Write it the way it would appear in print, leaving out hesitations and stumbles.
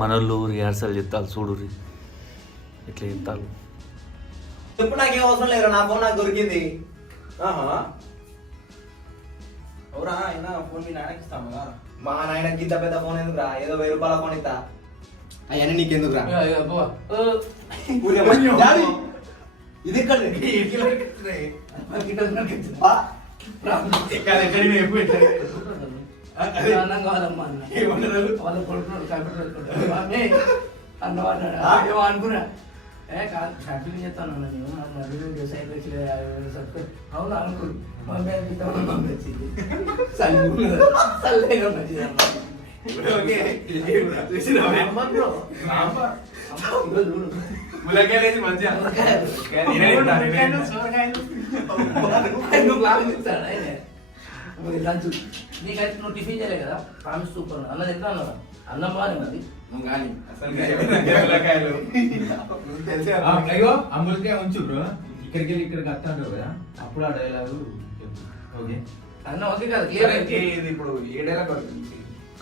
మనోళ్ళు రిహార్సల్ చెప్తారు చూడు ఇట్లా చెప్తారు. ఇప్పుడు నాకేం అవసరం లేదు, నా ఫోన్ నాకు దొరికింది. అవురా అయినా ఫోన్ మీ నాయనకి ఇస్తాము కదా. మా నాయనకి ఇంత పెద్ద ఫోన్ ఎందుకురా, ఏదో 1000 రూపాయల ఫోన్ ఇస్తా. అవన్నీ నీకెందుకురా? ఇది ఎక్కడ అనుకున్నా షాపింగ్ చేస్తాను అవును అనుకో వచ్చింది నీకైతే నువ్వు టిఫిన్ చేయలే కదా, ప్రామిస్ సూపర్ అన్నది ఎంత అన్నదా? అన్నం బాగానే ఉంది కానీ అయ్యో అమ్ములకే ఉంచు బ్రో, ఇక్కడికి వెళ్ళి ఇక్కడికి వస్తాడు కదా, అప్పుడు ఆ డైలాగు ఓకే అన్న ఓకే కదా క్లియర్. ఇప్పుడు ఏ డైలాగ్